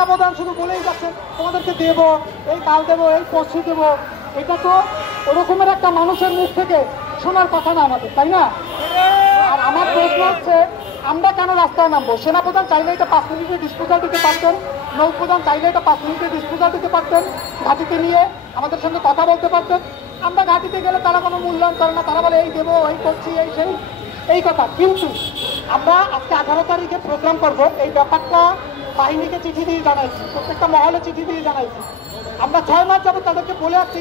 সেনাপ্রধান শুধু বলেই যাচ্ছেন তোমাদেরকে দেবো, এই কাল দেবো, এই পরশু দেবো। এটা তো ওরকমের একটা মানুষের মুখ থেকে শোনার কথা না আমাদের, তাই না? আর আমার প্রশ্ন হচ্ছে, আমরা কেন রাস্তায় নামবো? সেনাপ্রধান চাইলে এটা 5 মিনিটের ডিসপোজাল দিতে পারতেন, নৌপ্রধান চাইলে এটা 5 মিনিটের ডিসপোজাল দিতে পারতেন, ঘাটিতে নিয়ে আমাদের সঙ্গে কথা বলতে পারতেন। আমরা ঘাটিতে গেলে তারা কোনো মূল্যায়ন করে না, তারা বলে এই দেবো, এই করছি, এই সেই, এই কথা। কিন্তু আমরা আজকে 18 তারিখে প্রোগ্রাম করবো, এই ব্যাপারটা বাহিনীকে চিঠি দিয়ে জানাইছি, প্রত্যেকটা মহলে চিঠি দিয়ে জানাইছি। আমরা 6 মাস যাবো তাদেরকে বলে আসছি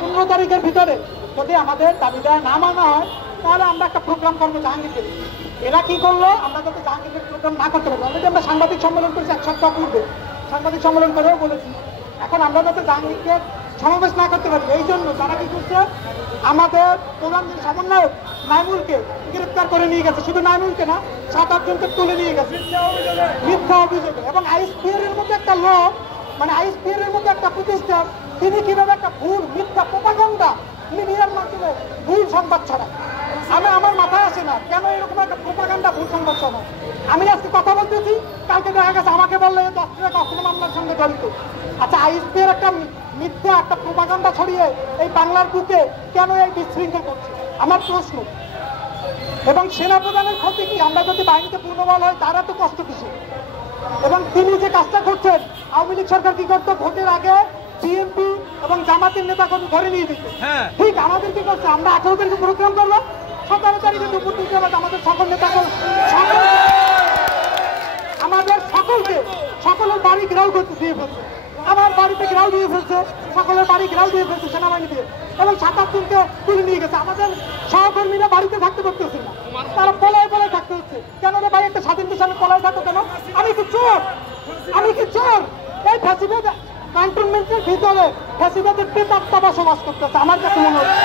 15 তারিখের ভিতরে যদি আমাদের দাবি দেওয়া না মানা হয় তাহলে আমরা একটা প্রোগ্রাম করবো জাহাঙ্গীরকে। এরা কি করলো, আমরা যাতে জাহাঙ্গীরের প্রোগ্রাম না করতে পারি। অলরেডি আমরা সাংবাদিক সম্মেলন করেছি 1 সপ্তাহ পূর্বে, সাংবাদিক সম্মেলন করেও বলেছি। এখন আমরা যাতে জাহাঙ্গীরকে সমাবেশ না করতে পারি, এই জন্য তারা কি করছে, আমাদের প্রধান সমন্বয়ক নাইমুলকে গ্রেপ্তার করে নিয়ে গেছে। শুধু নাইমুলকে না, 7-8 জনকে তুলে নিয়ে গেছে মিথ্যা অভিযোগে। এবং আইএসপিআর এর মধ্যে একটা লোক, মানে আইএসপিআর এর মধ্যে একটা প্রতিষ্ঠান, তিনি কিভাবে একটা ভুল মিথ্যা প্রোপাগান্ডা মিডিয়ার মাধ্যমে ভুল সংবাদ ছড়ায়, আমার মাথায় আসে না কেন এরকম একটা প্রোপাগান্ডা ভুল সংবাদ ছড়ায়। আমি আজকে কথা বলতেছি, কালকে দেখা গেছে আমাকে বললে 10 টাকা অস্ত্র মামলার সঙ্গে জড়িত। আচ্ছা, আইএসপিআর একটা মিথ্যা একটা প্রোপাগান্ডা ছড়িয়ে এই বাংলার বুকে কেন এই বিশৃঙ্খল করছে, আমার প্রশ্ন। এবং সেনাপ্রধানের ক্ষতি কি? আমরা যদি বাহিনীতে পূর্ণবল হয় তারা তো কষ্ট কিছু। এবং তিনি যে কাজটা করছেন, আওয়ামী লীগ সরকার কি করতো, ভোটের আগে বিএনপি এবং জামাতের নেতা কর্মী ধরে নিয়ে দিত। ঠিক আমাদের কি করছে, আমরা 18 তারিখে প্রোগ্রাম করবো, 17 তারিখে দুপুর 2টা বাজে আমাদের সকল নেতা আমাদের সকলের বাড়ি ঘেরাও করতে দিয়ে ফেলছে। আমার বাড়িতে ঘেরাও দিয়ে ফেলছে, সকলের বাড়ি ঘেরাও দিয়ে ফেলছে সেনাবাহিনী দিয়ে, এবং 7-8 জনকে তুলে নিয়ে গেছে। আমাদের সহকর্মীরা বাড়িতে থাকতে পারতেছে না, তারা পলায় থাকতে হচ্ছে। কেন রে ভাই, একটা স্বাধীন দেশের পলায় থাকো কেন? আমি কি চোর? এই ফ্যাসিবাদ ক্যান্টনমেন্টের ভিতরে ফ্যাসিবাদের প্রেতাত্মা বসবাস করতেছে আমার কাছে মনে হচ্ছে।